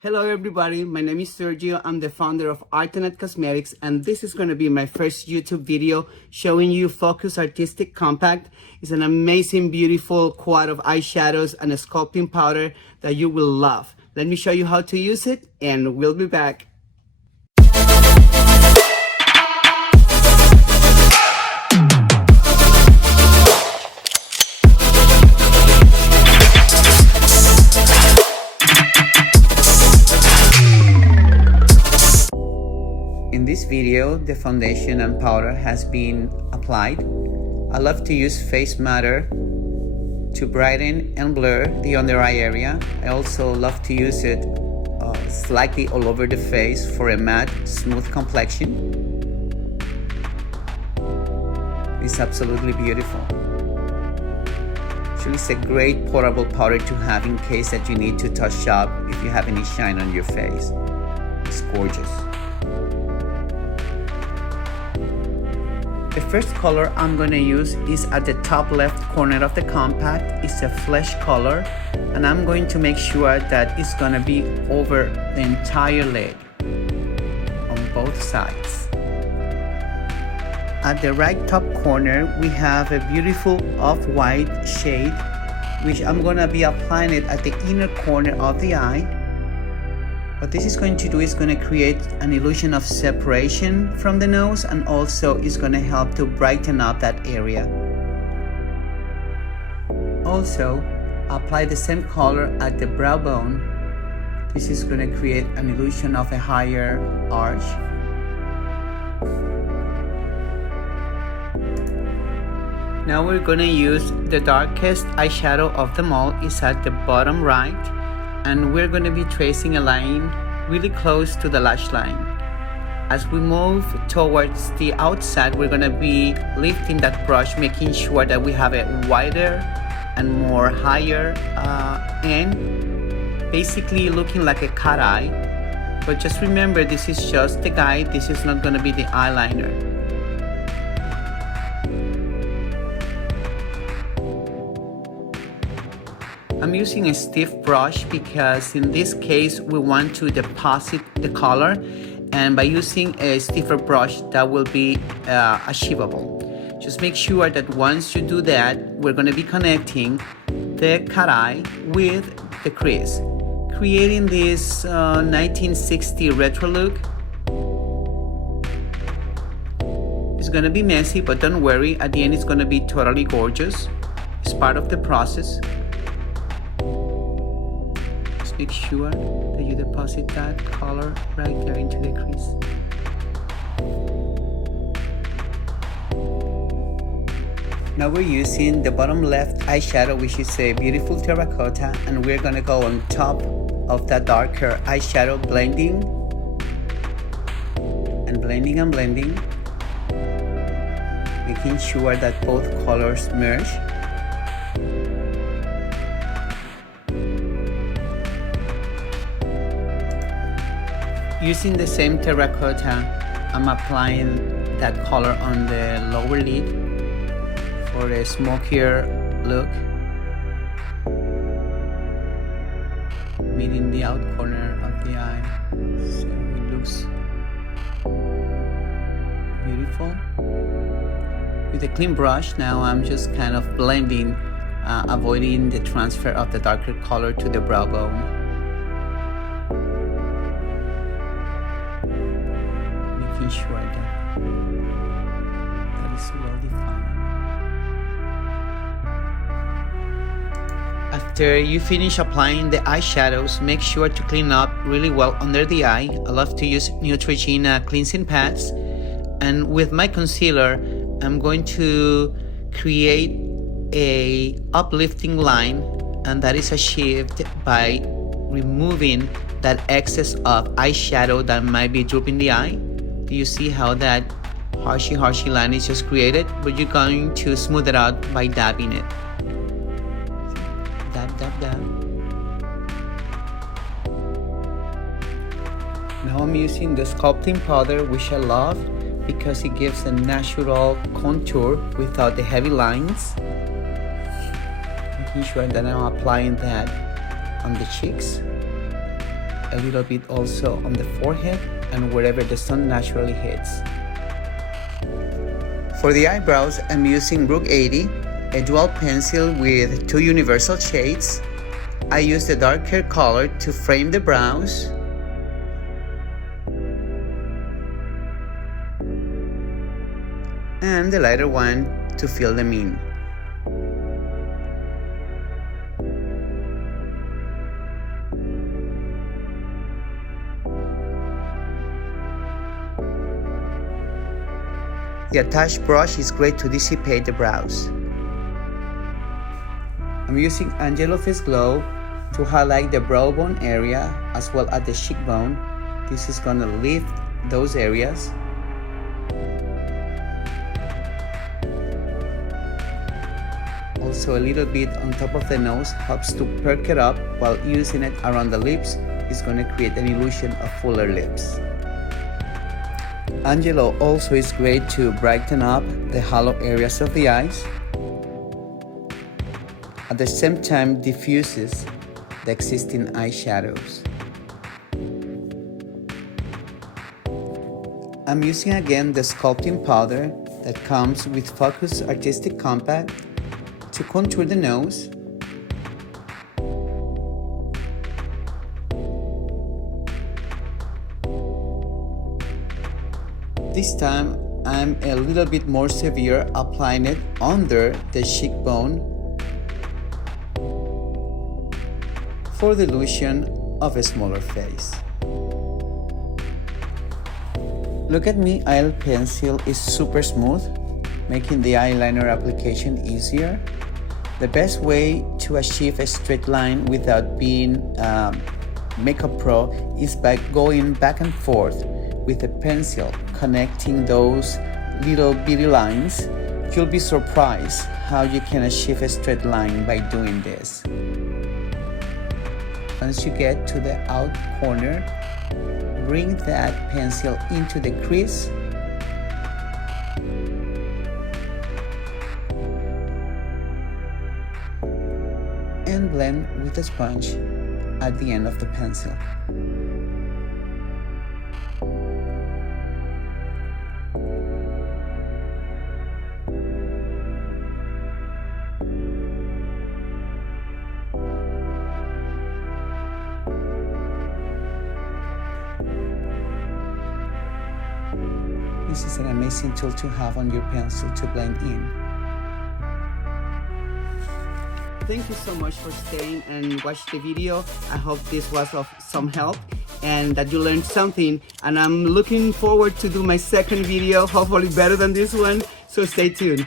Hello everybody, my name is Sergio. I'm the founder of Artonit Cosmetics, and this is going to be my first YouTube video showing you Focus Artistic Compact. It's an amazing, beautiful quad of eyeshadows and a sculpting powder that you will love. Let me show you how to use it and we'll be back. In this video, the foundation and powder has been applied. I love to use face matter to brighten and blur the under eye area. I also love to use it slightly all over the face for a matte, smooth complexion. It's absolutely beautiful. Actually, it's a great portable powder to have in case that you need to touch up if you have any shine on your face. It's gorgeous. The first color I'm going to use is at the top left corner of the compact. It's a flesh color, and I'm going to make sure that it's going to be over the entire lid on both sides. At the right top corner, we have a beautiful off-white shade, which I'm going to be applying it at the inner corner of the eye. What this is going to do is going to create an illusion of separation from the nose, and also is going to help to brighten up that area. Also, apply the same color at the brow bone. This is going to create an illusion of a higher arch. Now we're going to use the darkest eyeshadow of them all. It's at the bottom right. And we're going to be tracing a line really close to the lash line. As we move towards the outside, we're going to be lifting that brush, making sure that we have a wider and more higher end, basically looking like a cat eye. But just remember, this is just the guide. This is not going to be the eyeliner. I'm using a stiff brush because in this case we want to deposit the color, and by using a stiffer brush that will be achievable. Just make sure that once you do that, we're going to be connecting the cat eye with the crease, creating this 1960 retro look. It's going to be messy, but don't worry, at the end it's going to be totally gorgeous. It's part of the process. Make sure that you deposit that color right there into the crease. Now we're using the bottom left eyeshadow, which is a beautiful terracotta, and we're gonna go on top of that darker eyeshadow, blending and blending and blending, making sure that both colors merge. Using the same terracotta, I'm applying that color on the lower lid for a smokier look, meeting the out corner of the eye, so it looks beautiful. With a clean brush, now I'm just kind of blending, avoiding the transfer of the darker color to the brow bone. Making sure that is well defined. After you finish applying the eyeshadows, make sure to clean up really well under the eye. I love to use Neutrogena cleansing pads, and with my concealer I'm going to create a uplifting line, and that is achieved by removing that excess of eyeshadow that might be drooping the eye. Do you see how that harshy line is just created? But you're going to smooth it out by dabbing it. Dab, dab, dab. Now I'm using the sculpting powder, which I love because it gives a natural contour without the heavy lines. Making sure that I'm applying that on the cheeks. a little bit also on the forehead and wherever the sun naturally hits. For the eyebrows, I'm using Brook 80, a dual pencil with 2 universal shades. I use the darker color to frame the brows. And the lighter one to fill them in. The attached brush is great to dissipate the brows. I'm using Angelo Face Glow to highlight the brow bone area as well as the cheekbone. This is gonna lift those areas. Also a little bit on top of the nose helps to perk it up, while using it around the lips is going to create an illusion of fuller lips. Angelo also is great to brighten up the hollow areas of the eyes. At the same time diffuses the existing eyeshadows. I'm using again the sculpting powder that comes with Focus Artistic Compact to contour the nose. This time I'm a little bit more severe, applying it under the cheekbone for the illusion of a smaller face. Look at me, eyelid pencil is super smooth, making the eyeliner application easier. The best way to achieve a straight line without being makeup pro is by going back and forth with a pencil, connecting those little bitty lines. You'll be surprised how you can achieve a straight line by doing this. Once you get to the out corner, bring that pencil into the crease and blend with a sponge at the end of the pencil. This is an amazing tool to have on your pencil to blend in. Thank you so much for staying and watch the video. I hope this was of some help and that you learned something. And I'm looking forward to do my second video, hopefully better than this one. So stay tuned.